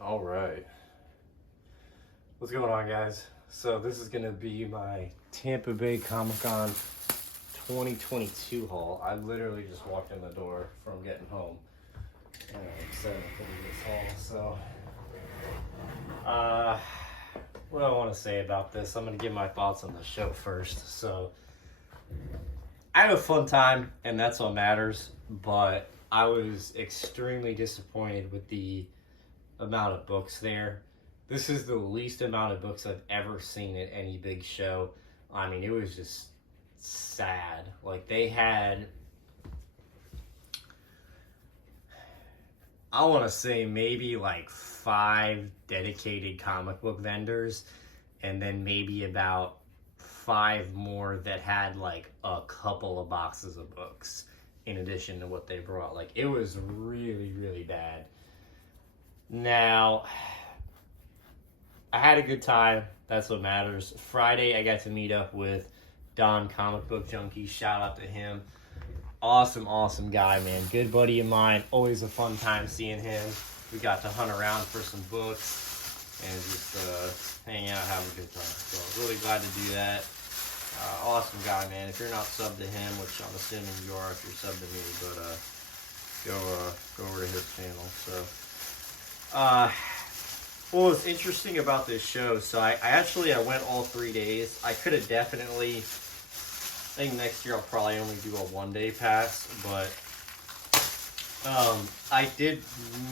All right. What's going on, guys? So, this is going to be my Tampa Bay Comic Con 2022 haul. I literally just walked in the door from getting home and I'm excited for this haul. What do I want to say about this? I'm going to give my thoughts on the show first. So, I had a fun time, and that's what matters, but I was extremely disappointed with the amount of books there. This is the least amount of books I've ever seen at any big show. I mean, it was just sad. Like, they had, I want to say maybe like 5 dedicated comic book vendors, and then maybe about 5 more that had like a couple of boxes of books in addition to what they brought. Like, it was really, really bad. Now, I had a good time. That's what matters. Friday, I got to meet up with Don, Comic Book Junkie. Shout out to him. Awesome, awesome guy, man. Good buddy of mine. Always a fun time seeing him. We got to hunt around for some books and just hang out, have a good time. So, really glad to do that. Awesome guy, man. If you're not subbed to him, which I'm assuming you are if you're subbed to me, but go over to his channel. So, what was interesting about this show, so I I went all 3 days. I could have definitely, I think next year I'll probably only do a 1-day pass, but I did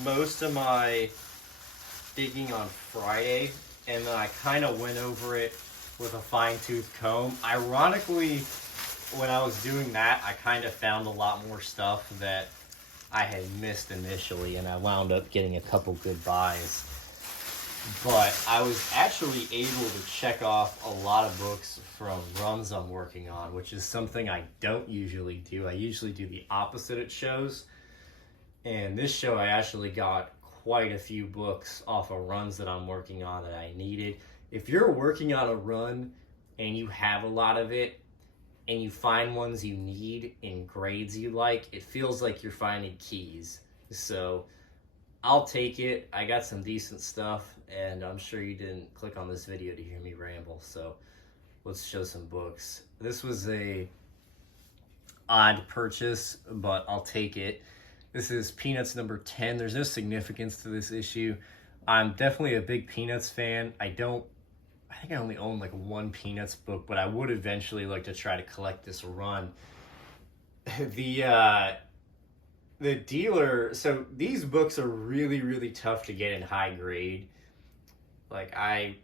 most of my digging on Friday, and then I kind of went over it with a fine-tooth comb. Ironically, when I was doing that, I kind of found a lot more stuff that I had missed initially, and I wound up getting a couple good buys. But I was actually able to check off a lot of books from runs I'm working on, which is something I don't usually do. I usually do the opposite at shows. And this show, I actually got quite a few books off of runs that I'm working on that I needed. If you're working on a run and you have a lot of it and you find ones you need in grades you like, it feels like you're finding keys. So I'll take it. I got some decent stuff, and I'm sure you didn't click on this video to hear me ramble, so let's show some books. This was a odd purchase, but I'll take it. This is Peanuts number 10. There's no significance to this issue. I'm definitely a big Peanuts fan. I think I only own like 1 Peanuts book, but I would eventually like to try to collect this run. The dealer, so these books are really, really tough to get in high grade. Like, I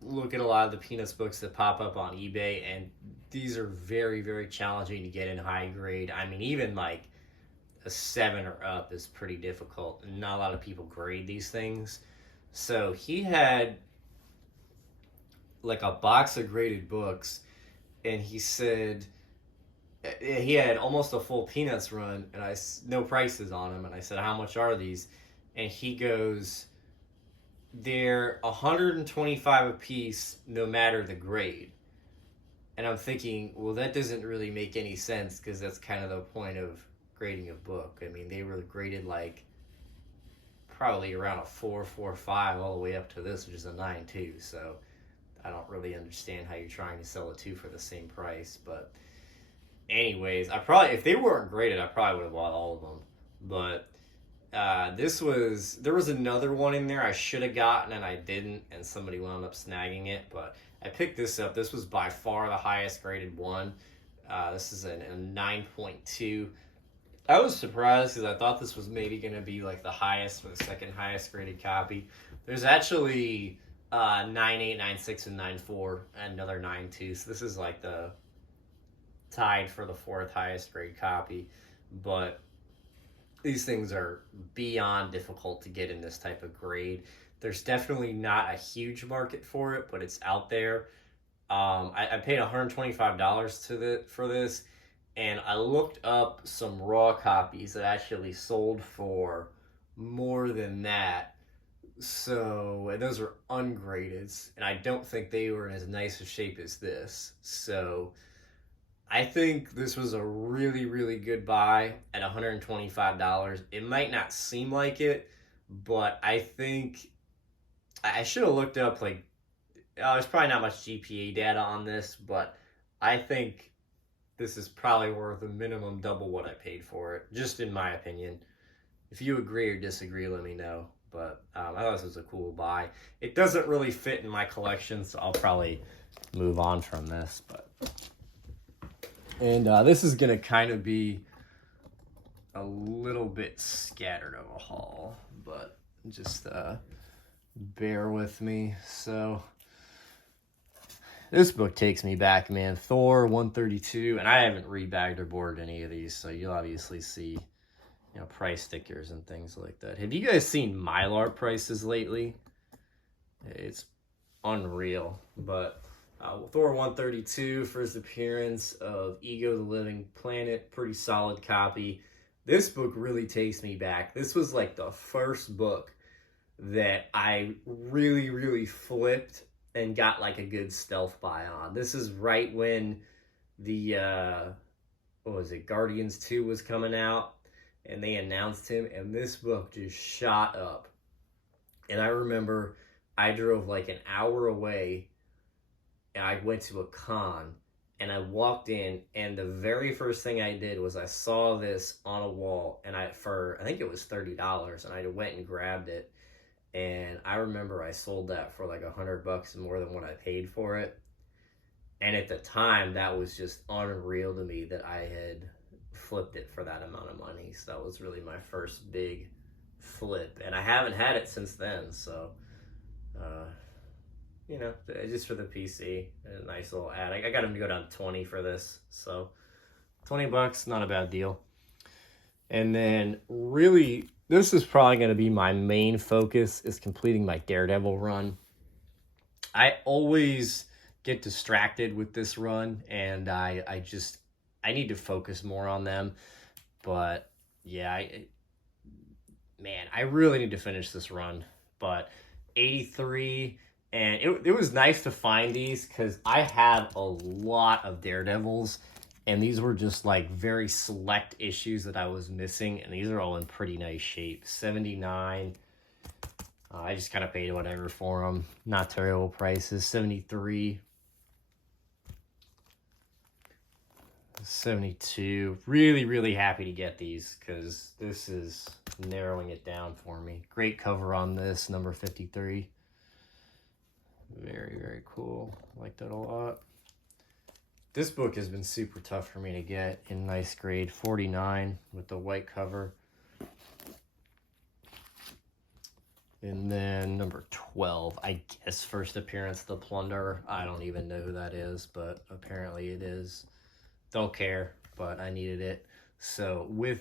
look at a lot of the Peanuts books that pop up on eBay, and these are very, very challenging to get in high grade. I mean, even like a 7 or up is pretty difficult, and not a lot of people grade these things. So he had like a box of graded books, and he said he had almost a full Peanuts run, and no prices on them, and I said, how much are these? And he goes, they're $125 a piece no matter the grade. And I'm thinking, well, that doesn't really make any sense, because that's kind of the point of grading a book. I mean, they were graded like probably around a 4, 4.5 all the way up to this, which is a 9.2. So I don't really understand how you're trying to sell a 2 for the same price. But anyways, if they weren't graded, I probably would have bought all of them. But there was another one in there I should have gotten and I didn't, and somebody wound up snagging it. But I picked this up. This was by far the highest graded one. This is a 9.2. I was surprised because I thought this was maybe going to be like the highest or the second highest graded copy. There's actually 9.8, 9.6, and 9.4, and another 9.2. So this is like the tied for the 4th highest grade copy. But these things are beyond difficult to get in this type of grade. There's definitely not a huge market for it, but it's out there. I paid $125 for this, and I looked up some raw copies that actually sold for more than that. So, and those are ungraded, and I don't think they were in as nice a shape as this. So I think this was a really, really good buy at $125. It might not seem like it, but I think I should have looked up, like, there's probably not much GPA data on this, but I think this is probably worth a minimum double what I paid for it, just in my opinion. If you agree or disagree, let me know. But I thought this was a cool buy. It doesn't really fit in my collection, so I'll probably move on from this. And this is going to kind of be a little bit scattered of a haul, but just bear with me. So this book takes me back, man. Thor 132, and I haven't rebagged or boarded any of these, so you'll obviously see, price stickers and things like that. Have you guys seen Mylar prices lately? It's unreal. But Thor 132, first appearance of Ego the Living Planet, pretty solid copy. This book really takes me back. This was like the first book that I really, really flipped and got like a good stealth buy on. This is right when the, Guardians 2 was coming out, and they announced him, and this book just shot up. And I remember I drove like an hour away, and I went to a con, and I walked in, and the very first thing I did was I saw this on a wall, and I think it was $30, and I went and grabbed it. And I remember I sold that for like $100 more than what I paid for it. And at the time, that was just unreal to me that I had flipped it for that amount of money. So that was really my first big flip. And I haven't had it since then. So, just for the PC, a nice little ad. I got him to go down to 20 for this. So $20, not a bad deal. And then really, this is probably going to be my main focus, is completing my Daredevil run. I always get distracted with this run, and I need to focus more on them. But yeah, I really need to finish this run. But 83, and it was nice to find these because I had a lot of Daredevils, and these were just like very select issues that I was missing, and these are all in pretty nice shape. 79. I just kind of paid whatever for them. Not terrible prices. 73. 72. Really, really happy to get these because this is narrowing it down for me. Great cover on this, number 53. Very, very cool. Like that a lot. This book has been super tough for me to get in nice grade. 49 with the white cover. And then number 12, I guess first appearance, The Plunderer. I don't even know who that is, but apparently it is. Don't care, but I needed it. So with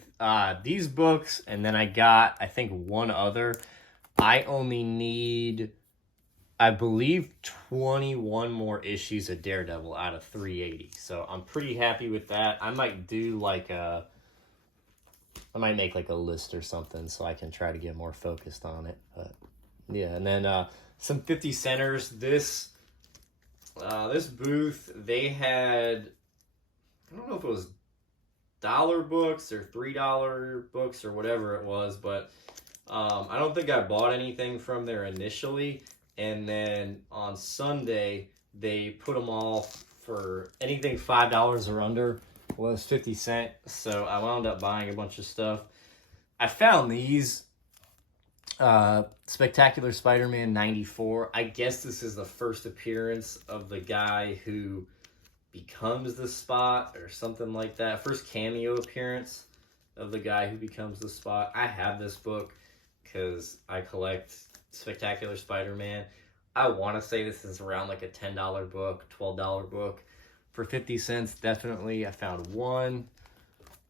these books, and then I got, I think, one other. I only need, I believe, 21 more issues of Daredevil out of 380. So I'm pretty happy with that. I might do like I might make like a list or something so I can try to get more focused on it. But yeah, and then some 50 centers. This booth, they had, I don't know if it was dollar books or $3 books or whatever it was, but I don't think I bought anything from there initially. And then on Sunday, they put them all for anything $5 or under was 50 cents. So I wound up buying a bunch of stuff. I found these Spectacular Spider-Man 94. I guess this is the first appearance of the guy who becomes the Spot or something like that. First cameo appearance of the guy who becomes the Spot. I have this book because I collect Spectacular Spider-Man. I want to say this is around like a $10 book, $12 book. For 50 cents, definitely. I found 1,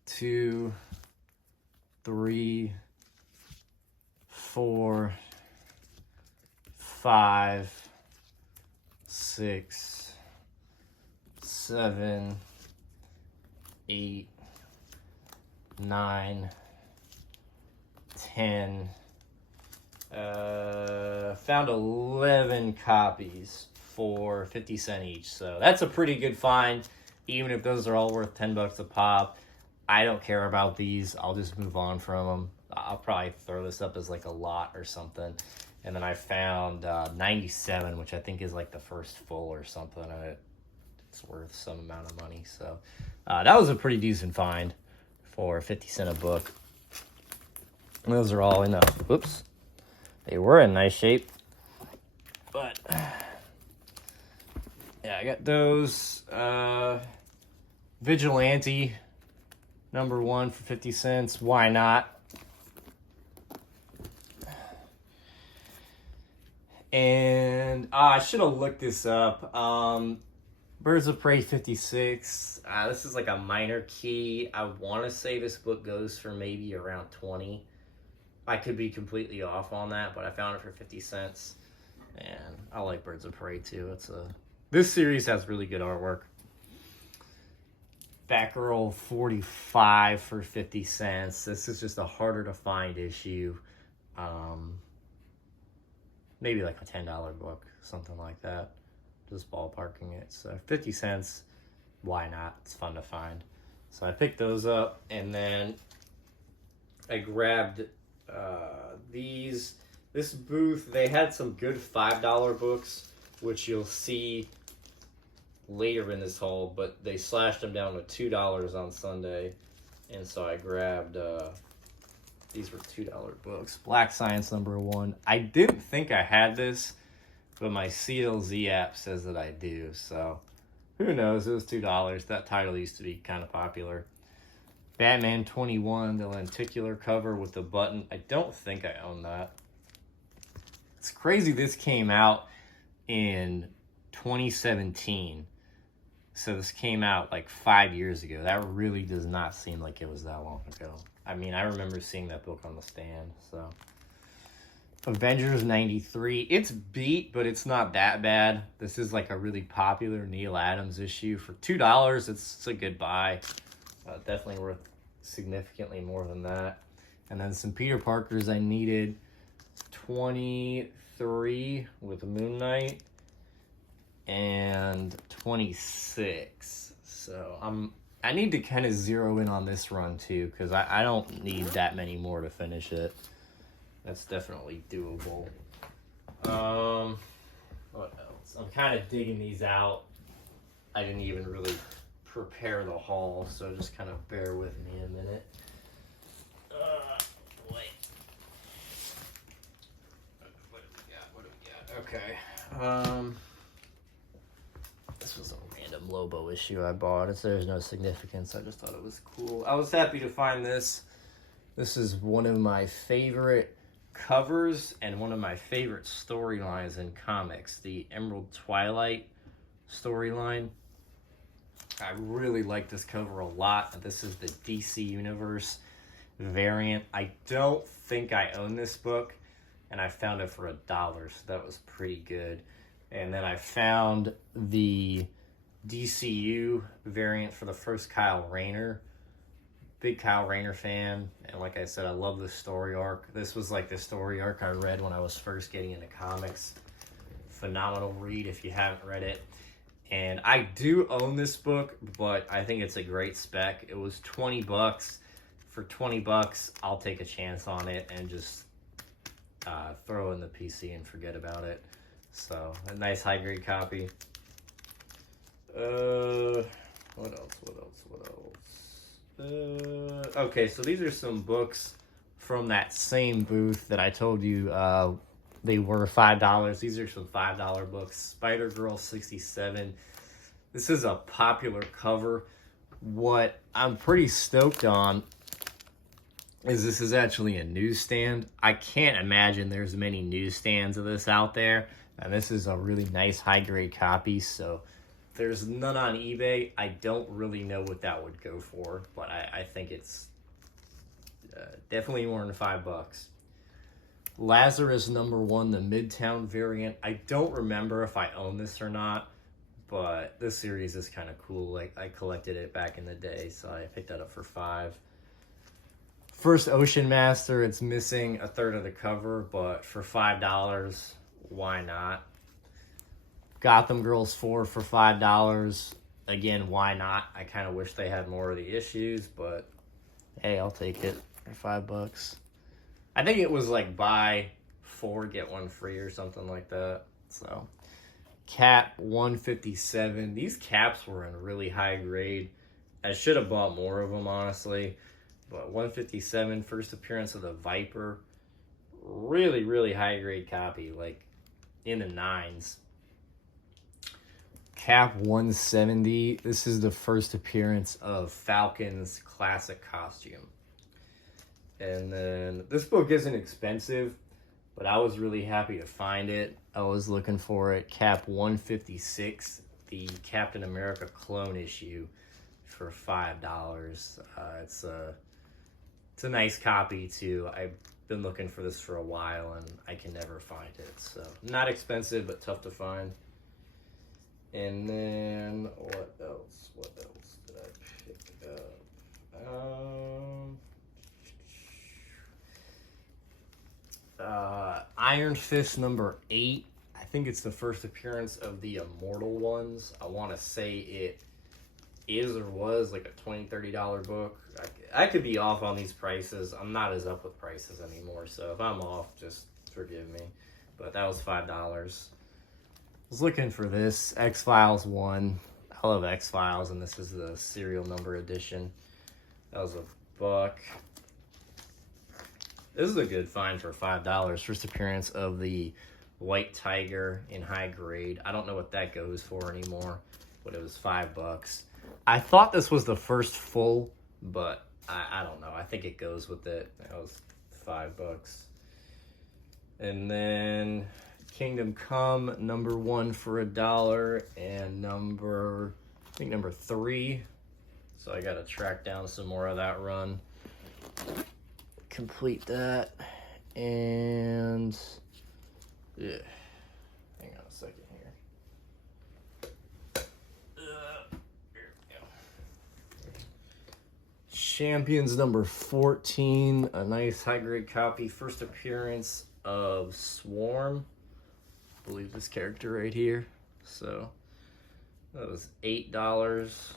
2, 3, 4, 5, 6, 7, 8, 9, 10. Found 11 copies for 50 cents each. So that's a pretty good find, even if those are all worth $10 a pop. I don't care about these. I'll just move on from them. I'll probably throw this up as like a lot or something. And then I found 97, which I think is like the first full or something. And it's worth some amount of money. So that was a pretty decent find for 50 cents a book. And those are all in whoops. They were in nice shape. But yeah, I got those. Vigilante #1 for 50 cents. Why not? And I should have looked this up. Birds of Prey 56. This is like a minor key. I want to say this book goes for maybe around 20. I could be completely off on that, but I found it for 50 cents. And I like Birds of Prey too. This series has really good artwork. Batgirl 45 for 50 cents. This is just a harder to find issue. Maybe like a $10 book, something like that. Just ballparking it. So 50 cents, why not? It's fun to find. So I picked those up, and then I grabbed this booth. They had some good $5 books, which you'll see later in this haul, but they slashed them down to $2 on Sunday. And so I grabbed these were $2 books. Black Science #1. I didn't think I had this, but my CLZ app says that I do. So who knows? It was $2. That title used to be kind of popular. Batman 21, the lenticular cover with the button. I don't think I own that. It's crazy this came out in 2017. So this came out like 5 years ago. That really does not seem like it was that long ago. I mean, I remember seeing that book on the stand. So Avengers 93. It's beat, but it's not that bad. This is like a really popular Neil Adams issue. For $2, it's a good buy. Definitely worth significantly more than that. And then some Peter Parkers I needed. 23 with Moon Knight. And 26. So I need to kind of zero in on this run too, because I don't need that many more to finish it. That's definitely doable. What else? I'm kind of digging these out. I didn't even really prepare the haul, so just kind of bear with me a minute. Wait. What do we got? Okay. This was a random Lobo issue I bought. There's no significance. I just thought it was cool. I was happy to find this. This is one of my favorite covers and one of my favorite storylines in comics. The Emerald Twilight storyline. I really like this cover a lot. This is the DC Universe variant. I don't think I own this book, and I found it for $1, so that was pretty good. And then I found the DCU variant for the first Kyle Rayner. Big Kyle Rayner fan, and like I said, I love the story arc. This was like the story arc I read when I was first getting into comics. Phenomenal read if you haven't read it. And I do own this book, but I think it's a great spec. It was $20. For $20, I'll take a chance on it and just throw in the PC and forget about it. So, a nice high-grade copy. What else? Okay, so these are some books from that same booth that I told you they were $5. These are some $5 books. Spider-Girl 67. This is a popular cover. What I'm pretty stoked on is this is actually a newsstand. I can't imagine there's many newsstands of this out there. And this is a really nice high-grade copy, so there's none on eBay. I don't really know what that would go for, but I think it's definitely more than $5. Lazarus #1, the Midtown variant. I don't remember if I own this or not, but this series is kind of cool. Like, I collected it back in the day, so I picked that up for $5. First Ocean Master, it's missing a third of the cover, but for $5, why not? Gotham Girls 4 for $5. Again, why not? I kind of wish they had more of the issues, but hey, I'll take it for $5. I think it was like buy 4 get 1 free or something like that. So cap 157. These caps were in really high grade. I should have bought more of them, honestly. But 157, first appearance of the Viper. Really, really high grade copy, like in the 9s. Cap 170. This is the first appearance of Falcon's classic costume. And then this book isn't expensive, but I was really happy to find it. I was looking for it. Cap 156, the Captain America clone issue for $5. It's a nice copy too. I've been looking for this for a while and I can never find it. So not expensive, but tough to find. And then what else? What else did I pick up? Iron Fist number 8. I think it's the first appearance of the Immortal Ones. I want to say it is or was like a $20-$30 book. I could be off on these prices. I'm not as up with prices anymore, so if I'm off, just forgive me. But that was $5. I was looking for this X-Files 1. I love X-Files, and this is the serial number edition. That was $1. This is a good find for $5. First appearance of the White Tiger in high grade. I don't know what that goes for anymore, but it was $5. I thought this was the first full, but I don't know. I think it goes with it. That was $5. And then Kingdom Come number 1 for $1, and number 3. So I gotta track down some more of that run. Complete that. And yeah. Hang on a second here. Here we go. Champions number 14. A nice high grade copy. First appearance of Swarm. I believe this character right here. So that was $8.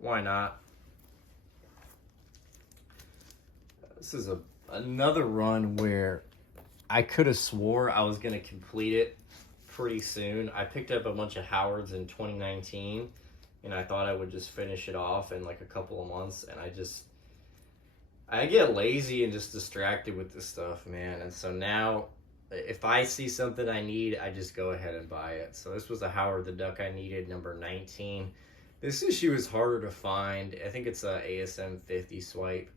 Why not? This is another run where I could have swore I was going to complete it pretty soon. I picked up a bunch of Howards in 2019, and I thought I would just finish it off in like a couple of months, and I get lazy and just distracted with this stuff, man. And so now, if I see something I need, I just go ahead and buy it. So this was a Howard the Duck I needed, number 19. This issue is harder to find. I think it's a ASM 50 swipe,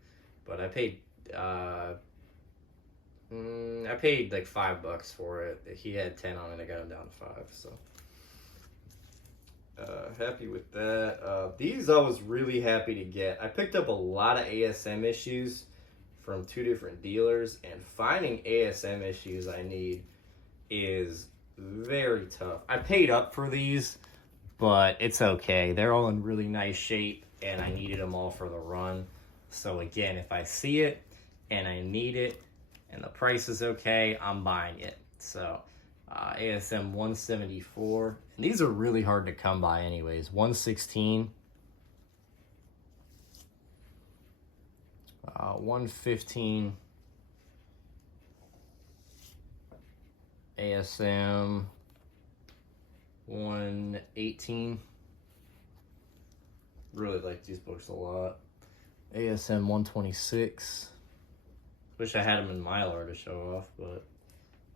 but I paid like $5 for it. He had 10 on it. I got him down to 5. So happy with that. These I was really happy to get. I picked up a lot of ASM issues from 2 different dealers, and finding ASM issues I need is very tough. I paid up for these, but it's okay. They're all in really nice shape, and I needed them all for the run. So again, if I see it and I need it and the price is okay, I'm buying it. So ASM 174, and these are really hard to come by anyways. 116, 115, ASM 118. Really like these books a lot. ASM 126. Wish I had them in Mylar to show off, but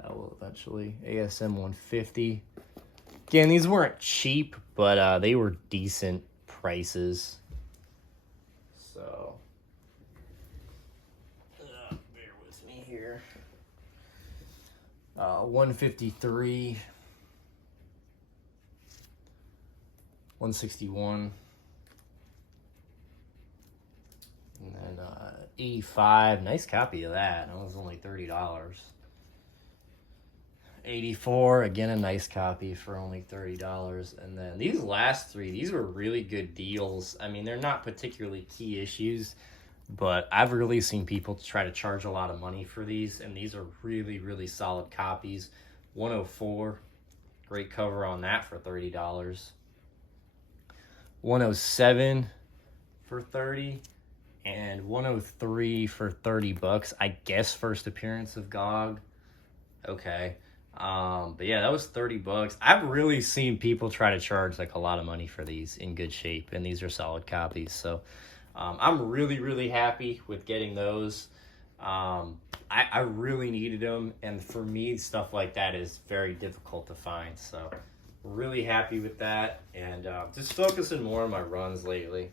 I will eventually. ASM 150. Again, these weren't cheap, but they were decent prices. So, bear with me here. 153. 161. And then 85, nice copy of that. That was only $30. 84, again a nice copy for only $30. And then these last 3, these were really good deals. I mean, they're not particularly key issues, but I've really seen people try to charge a lot of money for these, and these are really, really solid copies. 104, great cover on that for $30. 107 for $30. and 103 for $30. I guess first appearance of GOG. Okay. But yeah, that was $30. I've really seen people try to charge like a lot of money for these in good shape, and these are solid copies. So I'm really, really happy with getting those. I really needed them, and for me, stuff like that is very difficult to find. So really happy with that, and just focusing more on my runs lately.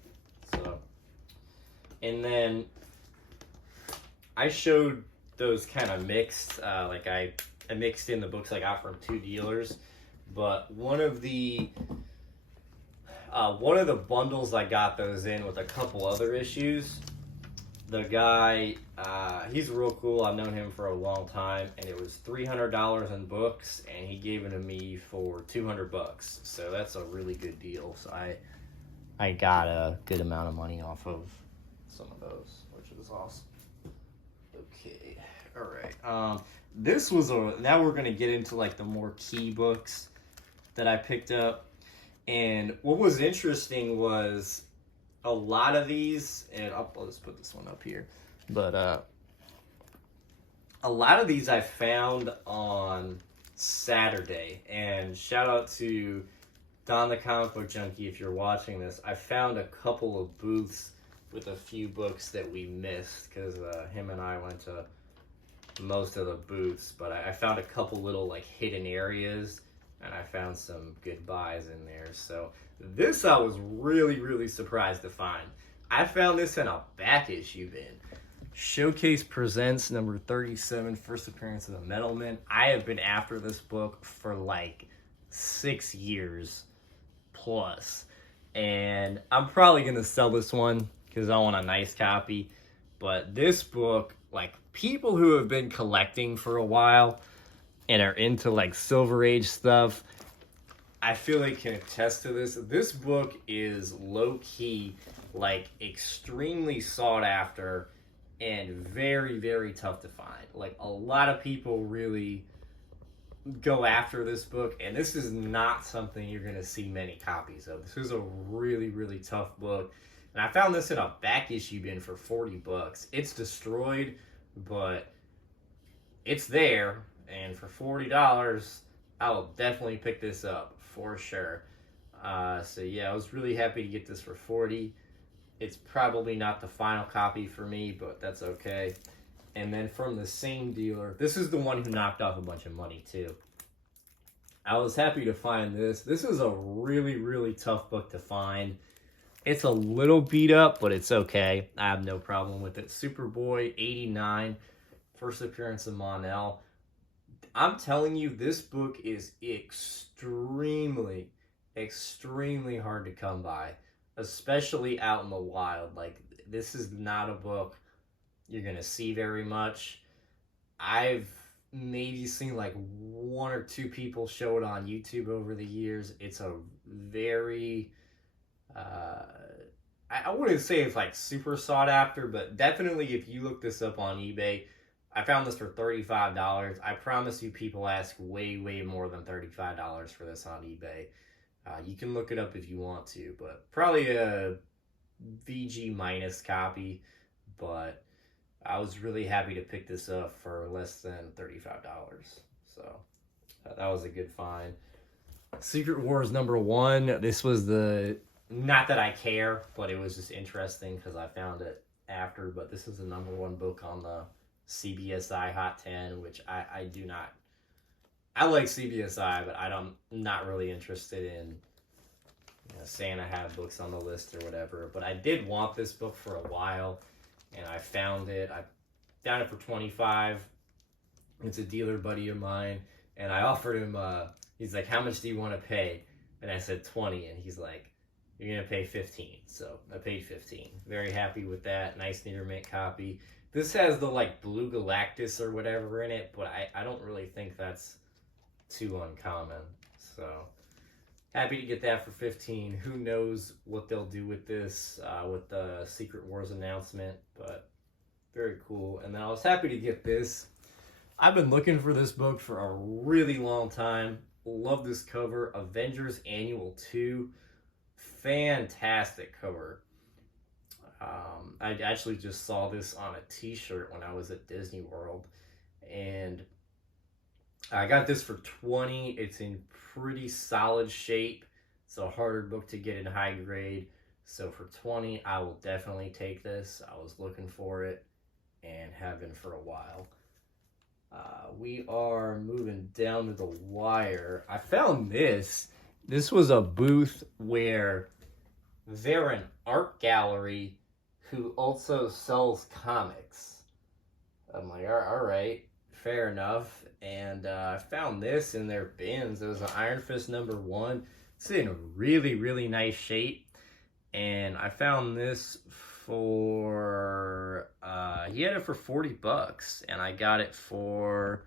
So, and then I showed those kind of mixed, like I mixed in the books I got from two dealers, but one of the bundles I got those in with a couple other issues. The guy, he's real cool. I've known him for a long time, and it was $300 in books, and he gave it to me for $200. So that's a really good deal. So I got a good amount of money off of some of those, which is awesome. Okay, all right. This was now we're gonna get into like the more key books that I picked up, and what was interesting was a lot of these, and I'll just put this one up here, but a lot of these I found on Saturday, and shout out to Don the Comic Book Junkie if you're watching this. I found a couple of booths with a few books that we missed because him and I went to most of the booths, but I found a couple little like hidden areas, and I found some good buys in there. So this I was really, really surprised to find. I found this in a back issue bin. Showcase Presents number 37, first appearance of the Metalman. I have been after this book for like 6 years plus, and I'm probably gonna sell this one because I want a nice copy. But this book, like, people who have been collecting for a while and are into like Silver Age stuff, I feel like can attest to this. This book is low-key, like, extremely sought after and very, very tough to find. Like, a lot of people really go after this book, and this is not something you're going to see many copies of. This is a really, really tough book. And I found this in a back issue bin for $40. It's destroyed, but it's there, and for $40, I will definitely pick this up for sure. So yeah, I was really happy to get this for $40. It's probably not the final copy for me, but that's okay. And then from the same dealer, this is the one who knocked off a bunch of money too. I was happy to find this. This is a really, really tough book to find. It's a little beat up, but it's okay. I have no problem with it. Superboy 89, first appearance of Mon-El. I'm telling you, this book is extremely, extremely hard to come by, especially out in the wild. Like, this is not a book you're going to see very much. I've maybe seen like one or two people show it on YouTube over the years. It's a very, I wouldn't say it's like super sought after, but definitely if you look this up on eBay, I found this for $35. I promise you people ask way, way more than $35 for this on eBay. You can look it up if you want to, but probably a VG minus copy, but I was really happy to pick this up for less than $35. So that was a good find. Secret Wars number 1. This was not that I care, but it was just interesting because I found it after, but this is the number 1 book on the CBSI Hot 10, which I do not. I like CBSI, but I'm not really interested in saying I have books on the list or whatever. But I did want this book for a while, and I found it. I found it for $25. It's a dealer buddy of mine, and I offered him. He's like, "How much do you want to pay?" And I said $20, and he's like, "You're gonna pay $15." So I paid $15. Very happy with that. Nice near mint copy. This has the like Blue Galactus or whatever in it, but I don't really think that's too uncommon. So happy to get that for $15. Who knows what they'll do with this with the Secret Wars announcement, but very cool. And then I was happy to get this. I've been looking for this book for a really long time. Love this cover. Avengers Annual 2. Fantastic cover. I actually just saw this on a T-shirt when I was at Disney World, and I got this for 20. It's in pretty solid shape. It's a harder book to get in high grade. So for 20, I will definitely take this. I was looking for it and have been for a while. We are moving down to the wire. I found this. This was a booth where they're an art gallery who also sells comics. I'm like, all right, fair enough. And I found this in their bins. It was an Iron Fist #1. It's in really, really nice shape. And I found this for, he had it for $40, and I got it for,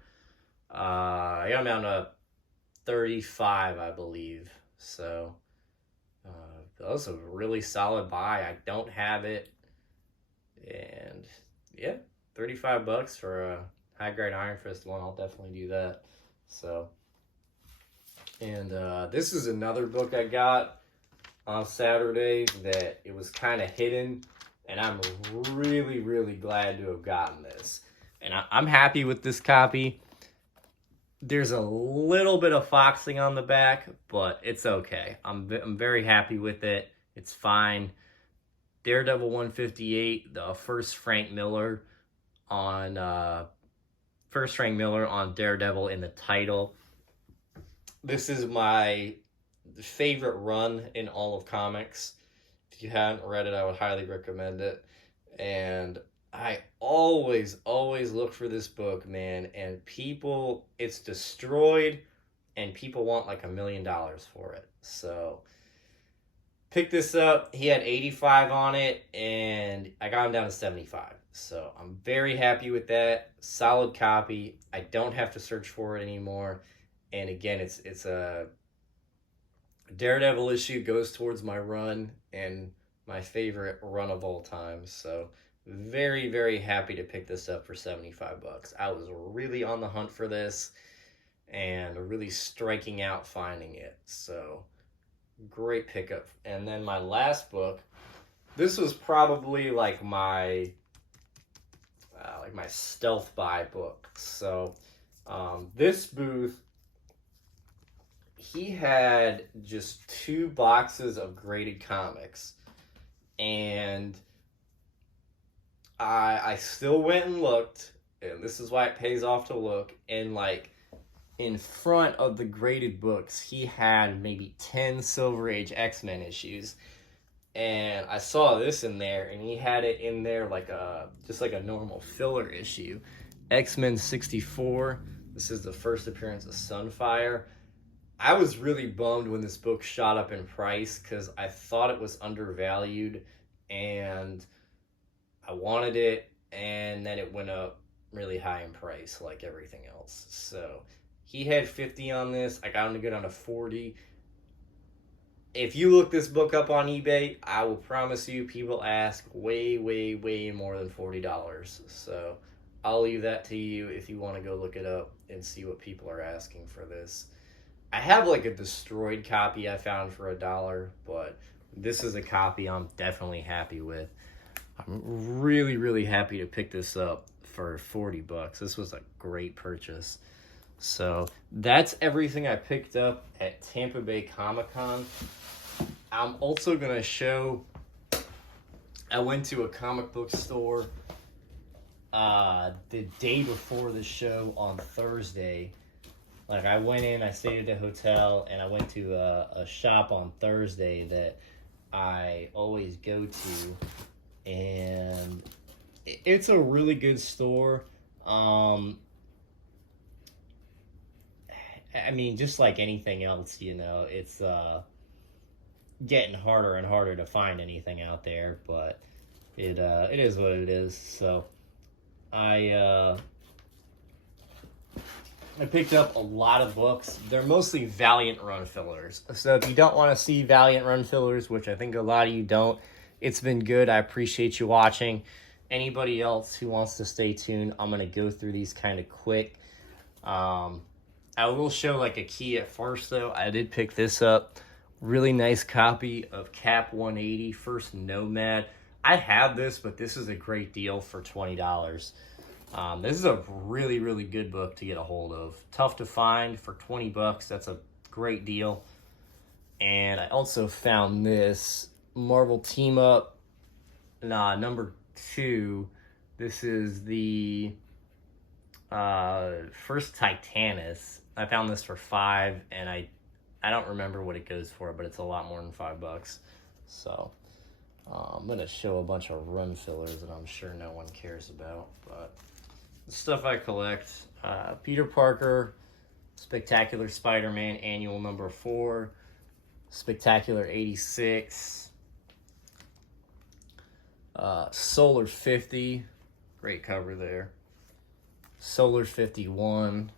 I got him down to 35, I believe. So, that was a really solid buy. I don't have it. And yeah, $35 for a high grade Iron Fist one. I'll definitely do that. So, and this is another book I got on Saturday that it was kind of hidden, and I'm really, really glad to have gotten this. And I'm happy with this copy. There's a little bit of foxing on the back, but it's okay. I'm very happy with it. It's fine. Daredevil 158, the first Frank Miller on Daredevil in the title. This is my favorite run in all of comics. If you haven't read it, I would highly recommend it. And I always look for this book, man. And people, it's destroyed, and people want like $1 million for it. So pick this up. He had 85 on it, and I got him down to 75. So I'm very happy with that. Solid copy. I don't have to search for it anymore. And again, it's a Daredevil issue, goes towards my run and my favorite run of all time. So very, very happy to pick this up for $75. I was really on the hunt for this and really striking out finding it. So great pickup. And then my last book, this was probably like my stealth buy book. So this booth, he had just 2 boxes of graded comics, and I still went and looked, and this is why it pays off to look, and like in front of the graded books, he had maybe 10 Silver Age X-Men issues, and I saw this in there, and he had it in there like just like a normal filler issue. X-Men 64, this is the first appearance of Sunfire. I was really bummed when this book shot up in price because I thought it was undervalued and I wanted it, and then it went up really high in price like everything else. So he had 50 on this. I got him to go down to 40. If you look this book up on eBay, I will promise you people ask way, way, way more than $40. So I'll leave that to you if you want to go look it up and see what people are asking for this. I have like a destroyed copy I found for $1, but this is a copy I'm definitely happy with. I'm really, really happy to pick this up for $40. This was a great purchase. So that's everything I picked up at Tampa Bay Comic-Con. I'm also going to show, I went to a comic book store the day before the show on Thursday. Like, I went in, I stayed at a hotel, and I went to a shop on Thursday that I always go to, and it's a really good store. I mean, just like anything else, you know, it's getting harder and harder to find anything out there, but it is what it is. So I picked up a lot of books. They're mostly Valiant run fillers. So if you don't want to see Valiant run fillers, which I think a lot of you don't, it's been good. I appreciate you watching. Anybody else who wants to stay tuned, I'm going to go through these kind of quick. I will show like a key at first, though. I did pick this up. Really nice copy of Cap 180, first Nomad. I have this, but this is a great deal for $20. This is a really, really good book to get a hold of. Tough to find for 20 bucks. That's a great deal. And I also found this Marvel Team Up number 2. This is the first Titanus. I found this for $5, and I don't remember what it goes for, but it's a lot more than $5. So I'm gonna show a bunch of run fillers that I'm sure no one cares about, but the stuff I collect: Peter Parker, Spectacular Spider-Man Annual number 4, Spectacular 86, Solar 50, great cover there. Solar 51,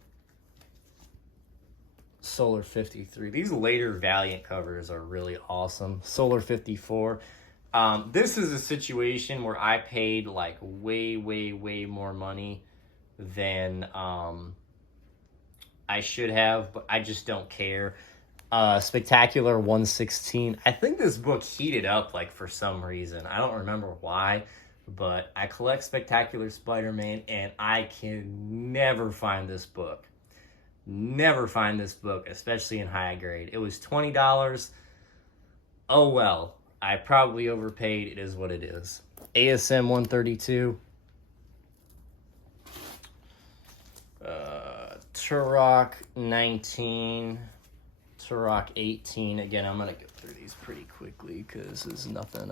Solar 53. These later Valiant covers are really awesome. Solar 54. This is a situation where I paid like way more money than I should have, but I just don't care. Spectacular 116. I think this book heated up like for some reason. I don't remember why, but I collect Spectacular Spider-Man and I can never find this book. Never find this book, especially in high grade. It was $20. Oh well, I probably overpaid. It is what it is. ASM 132. Turok 19. Turok 18. Again, I'm going to go through these pretty quickly because there's nothing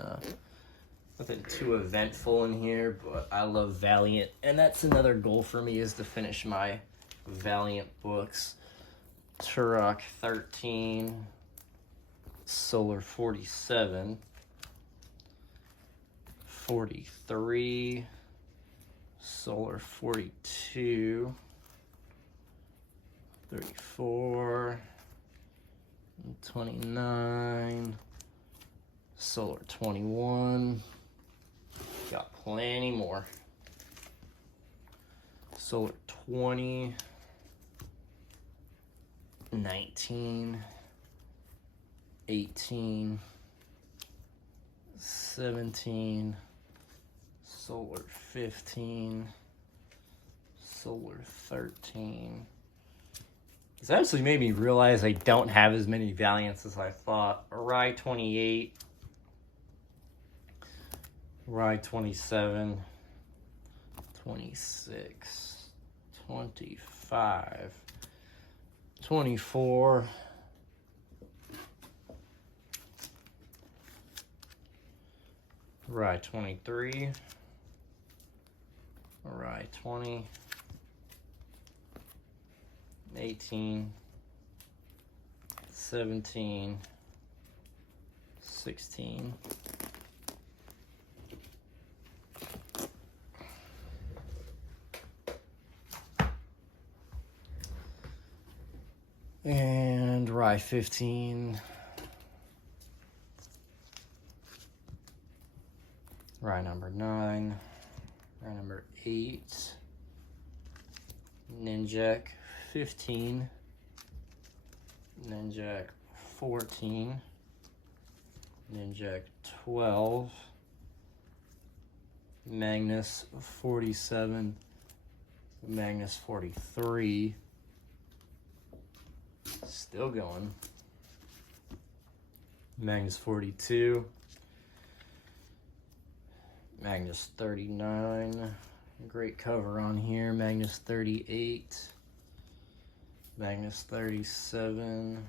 too eventful in here, but I love Valiant, and that's another goal for me, is to finish my Valiant books. Turok 13, Solar 47, 43, Solar 42, 34, 29, Solar 21. Got plenty more. Solar 20, 19, 18, 17, Solar 15, Solar 13. This actually made me realize I don't have as many Valiants as I thought. Rye 28, Rye 27, 26, 25, 24, Rye 23, Rye 20, 18, 17, 16, and Rye 15, Rye number 9, Rye number 8, Ninjak 15, Ninjak 14, Ninjak 12, Magnus 47, Magnus 43, still going, Magnus 42, Magnus 39, great cover on here, Magnus 38, Magnus 37,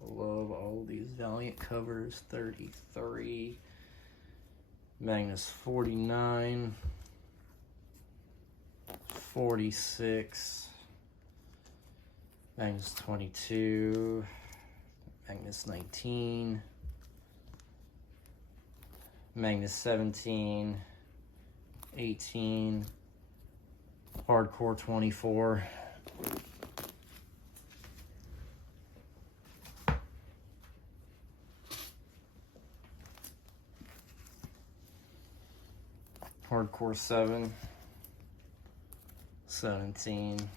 love all these Valiant covers, 33, Magnus 49, 46, Magnus 22, Magnus 19, Magnus 17, 18, Hardcore 24, Hardcore 7, 17,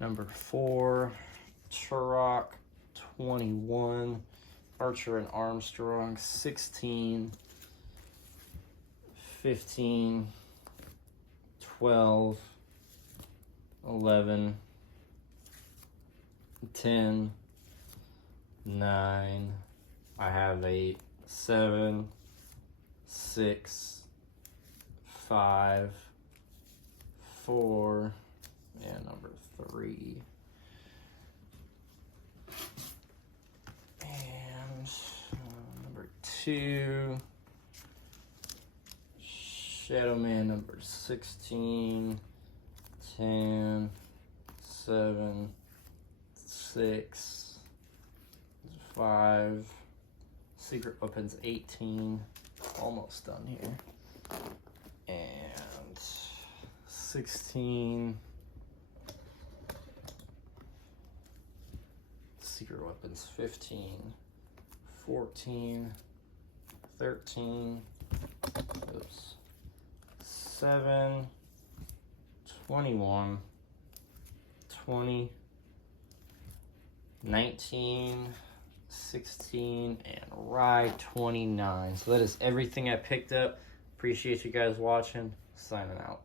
number 4, Turok 21, Archer and Armstrong 16, 15, 12, 11, 10, 9, I have 8, 7, 6, 5, 4, and number 3. And number 2, Shadow Man number 16, 10, 7, 6, 5, Secret Weapons 18, almost done here, and 16, Secret Weapons 15, 14, 13, oops, 7, 21, 20, 19, 16, and Rye 29. So that is everything I picked up. Appreciate you guys watching. Signing out.